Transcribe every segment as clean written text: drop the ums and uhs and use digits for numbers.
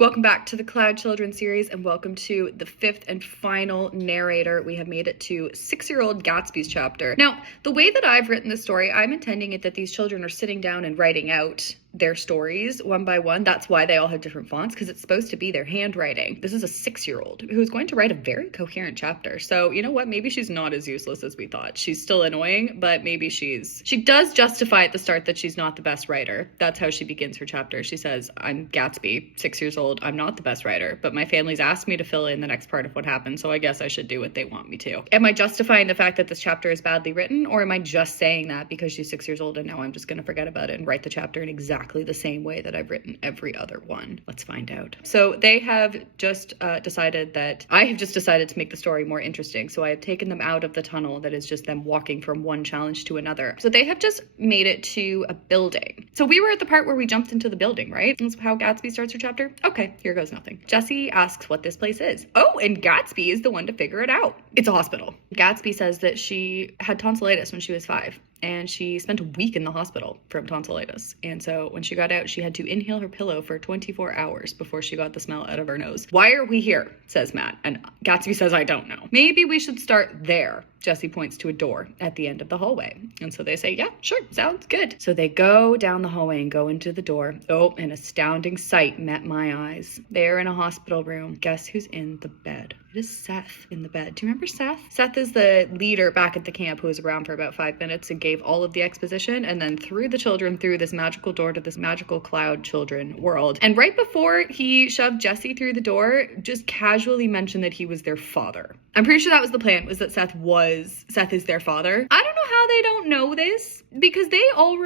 Welcome back to the Cloudchildren series, and welcome to the fifth and final narrator. We have made it to 6-year-old Gatsby's chapter. Now, the way that I've written this story, I'm intending it that these children are sitting down and writing out their stories one by one. That's why they all have different fonts, because it's supposed to be their handwriting. This is a 6-year-old who's going to write a very coherent chapter. So you know what? Maybe she's not as useless as we thought. She's still annoying, but maybe she does justify at the start that she's not the best writer. That's how she begins her chapter. She says, I'm Gatsby, 6 years old. I'm not the best writer, but my family's asked me to fill in the next part of what happened, so I guess I should do what they want me to. Am I justifying the fact that this chapter is badly written, or am I just saying that because she's 6 years old and now I'm just going to forget about it and write the chapter in exactly the same way that I've written every other one? Let's find out. So they have just decided to make the story more interesting. So I have taken them out of the tunnel that is just them walking from one challenge to another. So they have just made it to a building. So we were at the part where we jumped into the building, right? That's how Gatsby starts her chapter. Okay, here goes nothing. Jessie asks what this place is. Oh, and Gatsby is the one to figure it out. It's a hospital. Gatsby says that she had tonsillitis when she was 5. And she spent a week in the hospital from tonsillitis. And so when she got out, she had to inhale her pillow for 24 hours before she got the smell out of her nose. Why are we here? Says Matt. And Gatsby says, I don't know. Maybe we should start there. Jessie points to a door at the end of the hallway. And so they say, yeah, sure, sounds good. So they go down the hallway and go into the door. Oh, an astounding sight met my eyes. They're in a hospital room. Guess who's in the bed? It is Seth in the bed. Do you remember Seth? Seth is the leader back at the camp who was around for about 5 minutes and gave all of the exposition and then threw the children through this magical door to this magical Cloudchildren world. And right before he shoved Jessie through the door, just casually mentioned that he was their father. I'm pretty sure that was the plan, was that Seth is their father. I don't know how they don't know this, because they all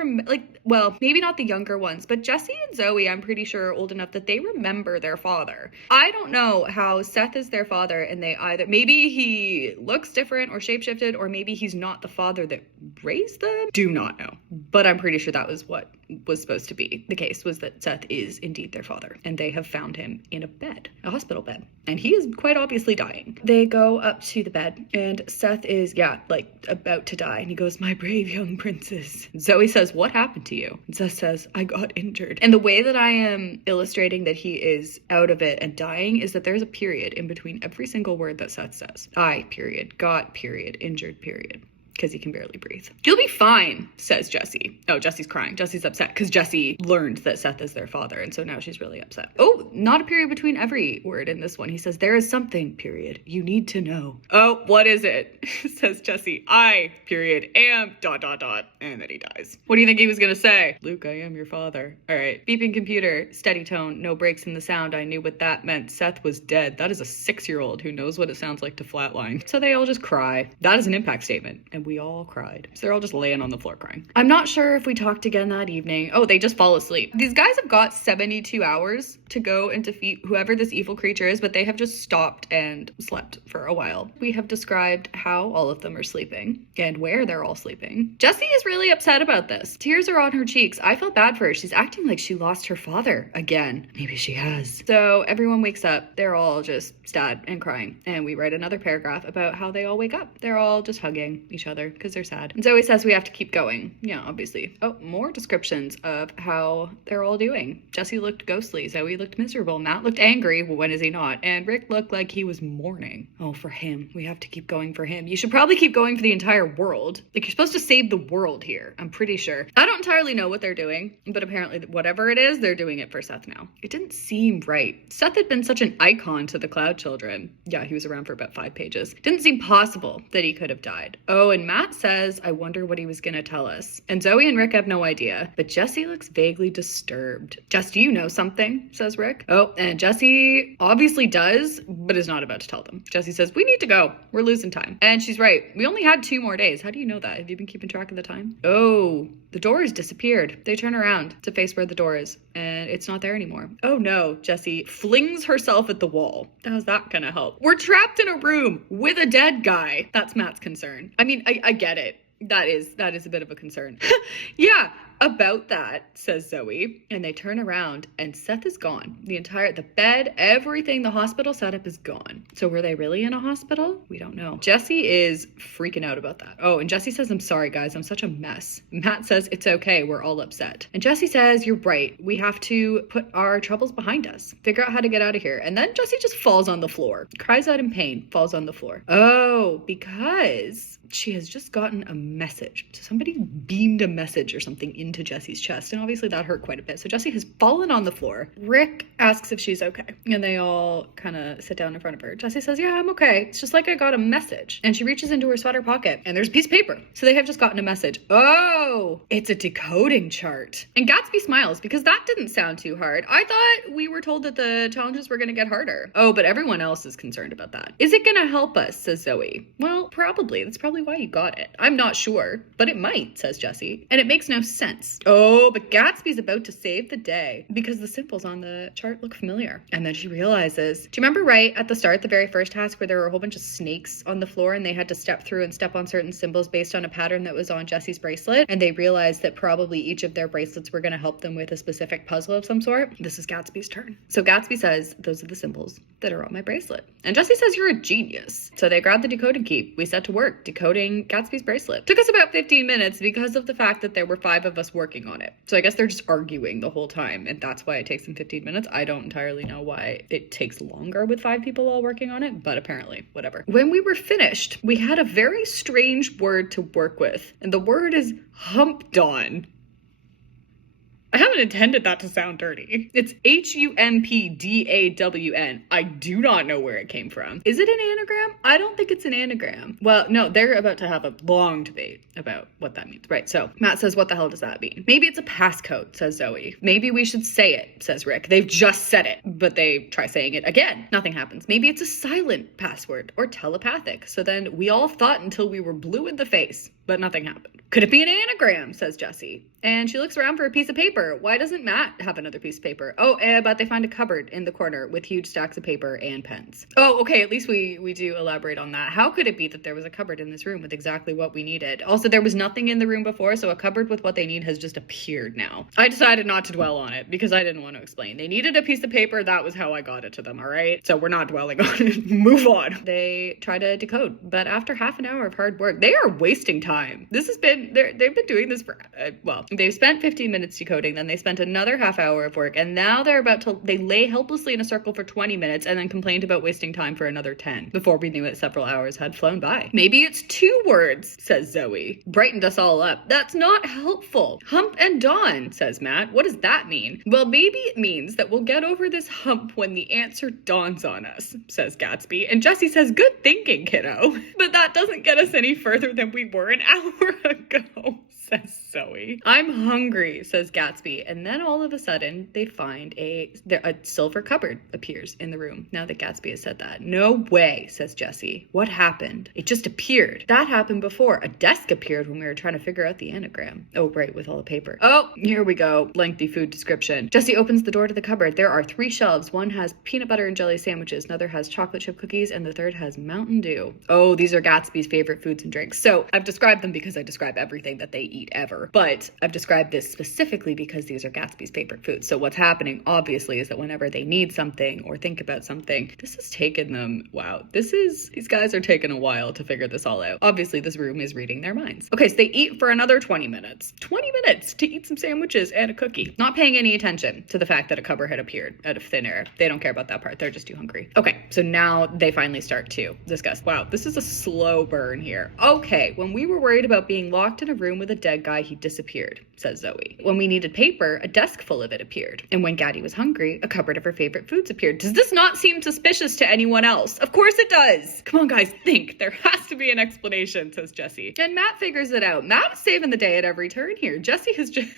well, maybe not the younger ones, but Jessie and Zoe, I'm pretty sure, are old enough that they remember their father. I don't know how Seth is their father and they either, maybe he looks different or shapeshifted, or maybe he's not the father that raised them. Do not know. But I'm pretty sure that was what was supposed to be the case, was that Seth is indeed their father. And they have found him in a bed, a hospital bed. And he is quite obviously dying. They go up to the bed and Seth is, about to die. And he goes, my brave young princess. Zoe says, what happened to you? And Seth says, I got injured. And the way that I am illustrating that he is out of it and dying is that there's a period in between every single word that Seth says. I, period, got, period, injured, period. Because he can barely breathe. You'll be fine, says Jessie. Oh, Jessie's crying. Jessie's upset because Jessie learned that Seth is their father, and so now she's really upset. Oh, not a period between every word in this one. He says, there is something, period, you need to know. Oh, what is it? Says Jessie. I, period, am, ... And then he dies. What do you think he was gonna say? Luke, I am your father. All right. Beeping computer, steady tone, no breaks in the sound. I knew what that meant. Seth was dead. That is a 6-year-old who knows what it sounds like to flatline. So they all just cry. That is an impact statement. And we all cried. So they're all just laying on the floor crying. I'm not sure if we talked again that evening. Oh, they just fall asleep. These guys have got 72 hours to go and defeat whoever this evil creature is, but they have just stopped and slept for a while. We have described how all of them are sleeping and where they're all sleeping. Jessie is really upset about this. Tears are on her cheeks. I felt bad for her. She's acting like she lost her father again. Maybe she has. So everyone wakes up. They're all just sad and crying. And we write another paragraph about how they all wake up. They're all just hugging each other because they're sad. And Zoe says we have to keep going. Yeah, obviously. Oh, more descriptions of how they're all doing. Jessie looked ghostly. Zoe looked miserable. Matt looked angry. Well, when is he not? And Rick looked like he was mourning. Oh, for him. We have to keep going for him. You should probably keep going for the entire world. Like, you're supposed to save the world here. I'm pretty sure. I don't entirely know what they're doing, but apparently whatever it is, they're doing it for Seth now. It didn't seem right. Seth had been such an icon to the Cloudchildren. Yeah, he was around for about 5 pages. Didn't seem possible that he could have died. Oh, and Matt says, I wonder what he was gonna tell us. And Zoe and Rick have no idea, but Jessie looks vaguely disturbed. Jess, do you know something? Says Rick. Oh, and Jessie obviously does, but is not about to tell them. Jessie says, we need to go. We're losing time. And she's right. We only had 2 more days. How do you know that? Have you been keeping track of the time? Oh, the door has disappeared. They turn around to face where the door is, and it's not there anymore. Oh no, Jessie flings herself at the wall. How's that gonna help? We're trapped in a room with a dead guy. That's Matt's concern. I mean, I get it. That is a bit of a concern. Yeah, about that, says Zoe. And they turn around and Seth is gone. The bed, everything, the hospital setup is gone. So were they really in a hospital? We don't know. Jesse is freaking out about that. Oh, and Jesse says, I'm sorry guys, I'm such a mess. Matt says, it's okay, we're all upset. And Jesse says, you're right, we have to put our troubles behind us. Figure out how to get out of here. And then Jesse just falls on the floor, cries out in pain, falls on the floor. Oh, because she has just gotten a message. So somebody beamed a message or something into Jesse's chest, and obviously that hurt quite a bit. So Jesse has fallen on the floor. Rick asks if she's okay, and they all kind of sit down in front of her. Jesse says, yeah, I'm okay. It's just like I got a message. And she reaches into her sweater pocket, and there's a piece of paper. So they have just gotten a message. Oh, it's a decoding chart. And Gatsby smiles because that didn't sound too hard. I thought we were told that the challenges were going to get harder. Oh, but everyone else is concerned about that. Is it going to help us, says Zoe. Well, probably. That's probably why you got it. I'm not sure, but it might, says Jesse. And it makes no sense. Oh, but Gatsby's about to save the day because the symbols on the chart look familiar. And then she realizes, do you remember right at the start, the very first task where there were a whole bunch of snakes on the floor and they had to step through and step on certain symbols based on a pattern that was on Jesse's bracelet? And they realized that probably each of their bracelets were going to help them with a specific puzzle of some sort. This is Gatsby's turn. So Gatsby says, those are the symbols that are on my bracelet. And Jesse says, you're a genius. So they grabbed the decoding key. We set to work decoding Gatsby's bracelet. Took us about 15 minutes because of the fact that there were 5 of us working on it. So I guess they're just arguing the whole time, and that's why it takes them 15 minutes. I don't entirely know why it takes longer with 5 people all working on it, but apparently, whatever. When we were finished, we had a very strange word to work with, and the word is humpdawn. I haven't intended that to sound dirty. It's Humpdawn. I do not know where it came from. Is it an anagram? I don't think it's an anagram. Well, no, they're about to have a long debate about what that means. Right, so Matt says, what the hell does that mean? Maybe it's a passcode, says Zoe. Maybe we should say it, says Rick. They've just said it, but they try saying it again. Nothing happens. Maybe it's a silent password or telepathic. So then we all thought until we were blue in the face, but nothing happened. Could it be an anagram, says Jesse. And she looks around for a piece of paper. Why doesn't Matt have another piece of paper? Oh, but they find a cupboard in the corner with huge stacks of paper and pens. Oh, okay, at least we do elaborate on that. How could it be that there was a cupboard in this room with exactly what we needed? Also, there was nothing in the room before, so a cupboard with what they need has just appeared now. I decided not to dwell on it because I didn't want to explain. They needed a piece of paper. That was how I got it to them, all right? So we're not dwelling on it. Move on. They try to decode, but after half an hour of hard work, they are wasting time. This has been, they've been doing this for, they've spent 15 minutes decoding, then they spent another half hour of work, and now they lay helplessly in a circle for 20 minutes and then complained about wasting time for another 10 before we knew it several hours had flown by. Maybe it's 2 words, says Zoe. Brightened us all up. That's not helpful. Hump and dawn, says Matt. What does that mean? Well, maybe it means that we'll get over this hump when the answer dawns on us, says Gatsby. And Jesse says, good thinking, kiddo. But that doesn't get us any further than we were an hour ago, says Zoe. I'm hungry, says Gatsby. And then all of a sudden, they find a silver cupboard appears in the room now that Gatsby has said that. No way, says Jesse. What happened? It just appeared. That happened before. A desk appeared when we were trying to figure out the anagram. Oh, right, with all the paper. Oh, here we go. Lengthy food description. Jesse opens the door to the cupboard. There are 3 shelves. One has peanut butter and jelly sandwiches. Another has chocolate chip cookies. And the third has Mountain Dew. Oh, these are Gatsby's favorite foods and drinks. So I've described them because I describe everything that they eat ever. But I've described this specifically because these are Gatsby's favorite foods. So what's happening, obviously, is that whenever they need something or think about something, this has taken them, wow, these guys are taking a while to figure this all out. Obviously, this room is reading their minds. Okay, so they eat for another 20 minutes. 20 minutes to eat some sandwiches and a cookie. Not paying any attention to the fact that a cupboard had appeared out of thin air. They don't care about that part. They're just too hungry. Okay, so now they finally start to discuss. Wow, this is a slow burn here. Okay, when we were worried about being locked in a room with a dead guy, he disappeared, says Zoe. When we needed paper, a desk full of it appeared. And when Gaddy was hungry, a cupboard of her favorite foods appeared. Does this not seem suspicious to anyone else? Of course it does. Come on, guys, think. There has to be an explanation, says Jesse. And Matt figures it out. Matt is saving the day at every turn here. Jesse has just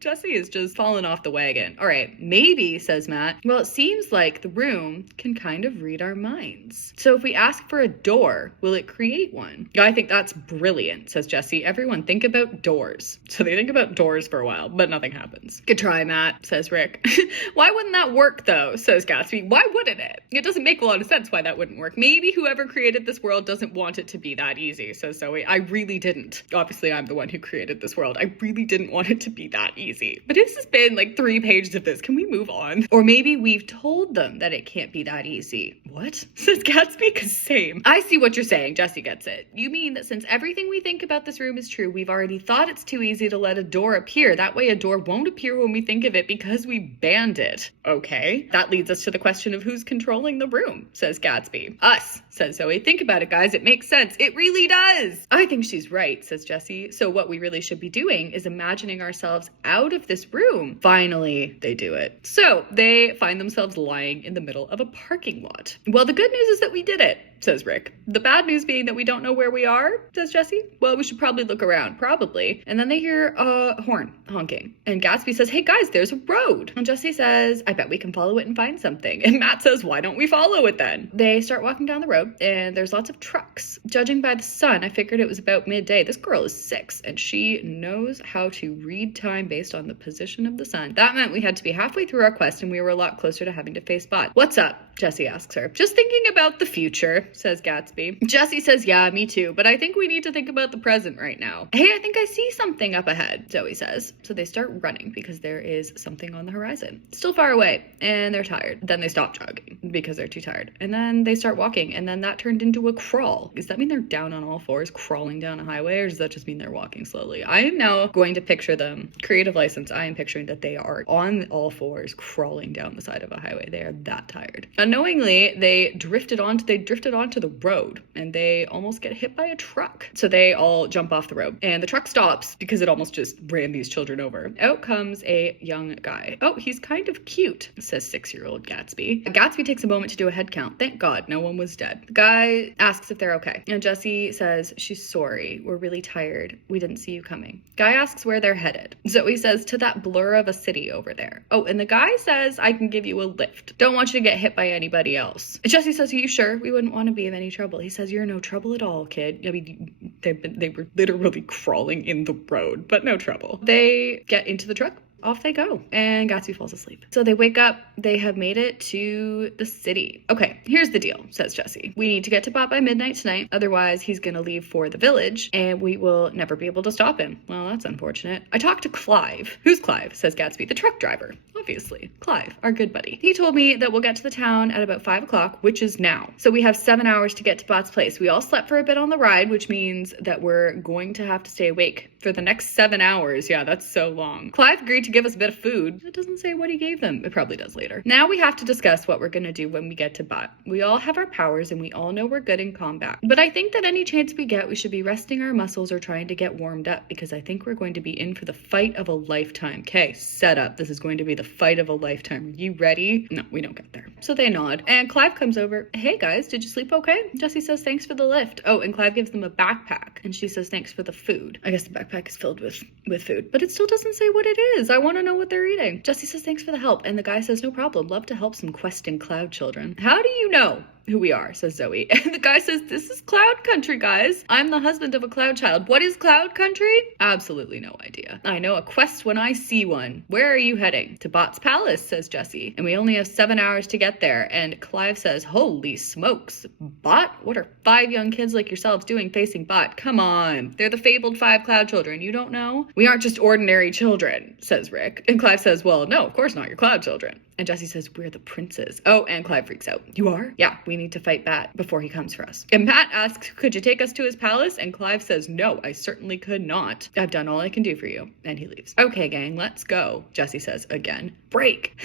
Jesse is just falling off the wagon. All right, maybe, says Matt. Well, it seems like the room can kind of read our minds. So if we ask for a door, will it create one? I think that's brilliant, says Jesse. Everyone think about doors. So they think about doors for a while, but nothing happens. Good try, Matt, says Rick. Why wouldn't that work, though, says Gatsby. Why wouldn't it? It doesn't make a lot of sense why that wouldn't work. Maybe whoever created this world doesn't want it to be that easy, says Zoe. I really didn't. Obviously, I'm the one who created this world. I really didn't want it to be that easy. But this has been like 3 pages of this. Can we move on? Or maybe we've told them that it can't be that easy. What? Says Gatsby, cause same. I see what you're saying. Jesse gets it. You mean that since everything we think about this room is true, we've already thought it's too easy to let a door appear. That way a door won't appear when we think of it because we banned it. Okay. That leads us to the question of who's controlling the room, says Gatsby. Us, says Zoe. Think about it, guys. It makes sense. It really does. I think she's right, says Jesse. So what we really should be doing is imagining ourselves out of this room. Finally, they do it. So they find themselves lying in the middle of a parking lot. Well, the good news is that we did it, says Rick. The bad news being that we don't know where we are, says Jesse. Well, we should probably look around, probably. And then they hear a horn honking. And Gatsby says, hey guys, there's a road. And Jesse says, I bet we can follow it and find something. And Matt says, why don't we follow it then? They start walking down the road and there's lots of trucks. Judging by the sun, I figured it was about midday. This girl is 6 and she knows how to read time based on the position of the sun. That meant we had to be halfway through our quest and we were a lot closer to having to face Bot. What's up? Jesse asks her. Just thinking about the future, says Gatsby. Jesse says, yeah, me too, but I think we need to think about the present right now. Hey, I think I see something up ahead, Zoe says. So they start running because there is something on the horizon. Still far away, and they're tired. Then they stop jogging because they're too tired. And then they start walking, and then that turned into a crawl. Does that mean they're down on all fours crawling down a highway, or does that just mean they're walking slowly? I am now going to picture them. Creative license, I am picturing that they are on all fours crawling down the side of a highway. They are that tired. Unknowingly, they drifted onto the road and they almost get hit by a truck. So they all jump off the road and the truck stops because it almost just ran these children over. Out comes a young guy. Oh, he's kind of cute, says 6-year-old Gatsby. Gatsby takes a moment to do a head count. Thank God no one was dead. The guy asks if they're okay. And Jesse says, she's sorry. We're really tired. We didn't see you coming. Guy asks where they're headed. Zoe says, to that blur of a city over there. Oh, and the guy says, I can give you a lift. Don't want you to get hit by anybody else. And Jesse says, are you sure? We wouldn't want to be of any trouble. He says, you're no trouble at all, kid. I mean, they were literally crawling in the road, but no trouble. They get into the truck. Off they go. And Gatsby falls asleep. So they wake up. They have made it to the city. Okay, here's the deal, says Jesse. We need to get to Bot by midnight tonight. Otherwise, he's going to leave for the village and we will never be able to stop him. Well, that's unfortunate. I talked to Clive. Who's Clive? Says Gatsby. The truck driver. Obviously. Clive, our good buddy. He told me that we'll get to the town at about 5 o'clock, which is now. So we have 7 hours to get to Bot's place. We all slept for a bit on the ride, which means that we're going to have to stay awake for the next 7 hours. Yeah, that's so long. Clive agreed to give us a bit of food. It doesn't say what he gave them. It probably does later. Now we have to discuss what we're going to do when we get to Bot. We all have our powers and we all know we're good in combat. But I think that any chance we get, we should be resting our muscles or trying to get warmed up because I think we're going to be in for the fight of a lifetime. Okay, set up. This is going to be the fight of a lifetime. Are you ready? No, we don't get there. So they nod. And Clive comes over. Hey guys, did you sleep okay? Jesse says thanks for the lift. Oh, and Clive gives them a backpack. And she says thanks for the food. I guess the backpack is filled with food. But it still doesn't say what it is. I want to know what they're eating. Jesse says thanks for the help. And the guy says no problem. Love to help some questing cloud children. How do you know who we are, says Zoe. And the guy says, this is Cloud Country, guys. I'm the husband of a cloud child. What is Cloud Country? Absolutely no idea. I know a quest when I see one. Where are you heading? To Bot's palace, says Jesse. And we only have 7 hours to get there. And Clive says, holy smokes. Bot? What are 5 young kids like yourselves doing facing Bot? Come on. They're the fabled 5 cloud children. You don't know? We aren't just ordinary children, says Rick. And Clive says, well, no, of course not. You're cloud children. And Jesse says, we're the princes. Oh, and Clive freaks out. You are? Yeah, we need to fight Bat before he comes for us. And Matt asks, could you take us to his palace? And Clive says, no, I certainly could not. I've done all I can do for you. And he leaves. Okay, gang, let's go, Jesse says again. Break.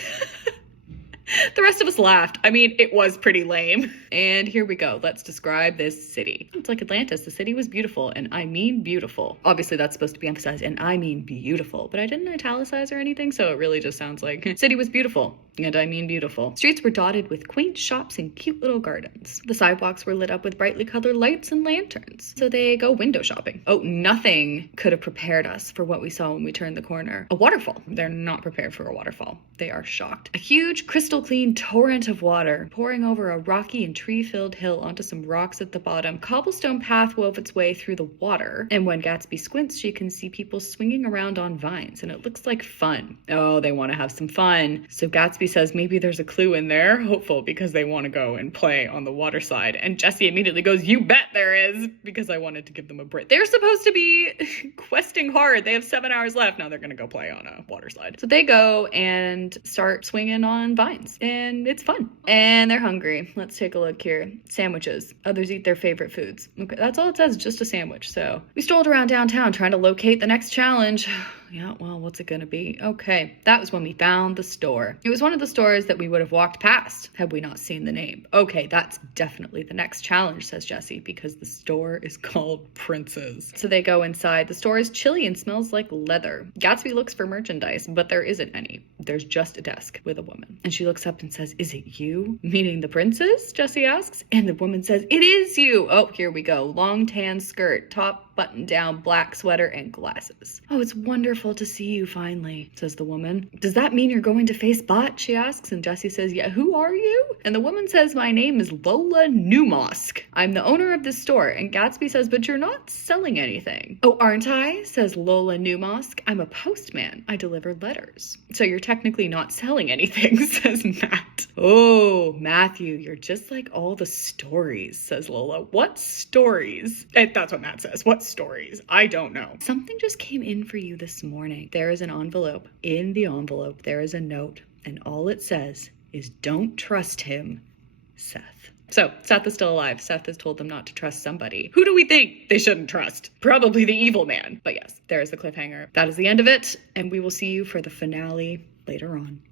The rest of us laughed. I mean, it was pretty lame. And here we go. Let's describe this city. It's like Atlantis. The city was beautiful, and I mean beautiful. Obviously, that's supposed to be emphasized, and I mean beautiful. But I didn't italicize or anything, so it really just sounds like city was beautiful. and I mean beautiful. Streets were dotted with quaint shops and cute little gardens. The sidewalks were lit up with brightly colored lights and lanterns. So they go window shopping. Oh, nothing could have prepared us for what we saw when we turned the corner. A waterfall. They're not prepared for a waterfall. They are shocked. A huge crystal clean torrent of water pouring over a rocky and tree-filled hill onto some rocks at the bottom. Cobblestone path wove its way through the water, and when Gatsby squints, she can see people swinging around on vines, and it looks like fun. Oh, they want to have some fun. So Gatsby says maybe there's a clue in there, hopeful, because they want to go and play on the water slide. And Jessie immediately goes, you bet there is, because I wanted to give them a break. They're supposed to be questing hard. They have 7 hours left. Now they're going to go play on a water slide. So they go and start swinging on vines, and it's fun. And they're hungry. Let's take a look here. Sandwiches. Others eat their favorite foods. Okay, that's all it says, just a sandwich. So we strolled around downtown trying to locate the next challenge. Yeah, well, what's it gonna be? Okay, that was when we found the store. It was one of the stores that we would have walked past had we not seen the name. Okay, that's definitely the next challenge, says Jessie, because the store is called Prince's. So they go inside. The store is chilly and smells like leather. Gatsby looks for merchandise, but there isn't any. There's just a desk with a woman. And she looks up and says, is it you? Meaning the princess? Jessie asks. And the woman says, it is you. Oh, here we go. Long tan skirt, top button down, black sweater, and glasses. Oh, it's wonderful to see you finally, says the woman. Does that mean you're going to face Bot? She asks, and Jessie says, yeah, who are you? And the woman says, my name is Lola Newmosk. I'm the owner of this store. And Gatsby says, but you're not selling anything. Oh, aren't I? Says Lola Newmosk. I'm a postman. I deliver letters. So you're technically not selling anything, says Matt. Oh, Matthew, you're just like all the stories, says Lola. What stories? That's what Matt says. What stories? I don't know. Something just came in for you this morning. There is an envelope. In the envelope, there is a note, and all it says is, don't trust him, Seth. So, Seth is still alive. Seth has told them not to trust somebody. Who do we think they shouldn't trust? Probably the evil man. But yes, there is the cliffhanger. That is the end of it, and we will see you for the finale later on.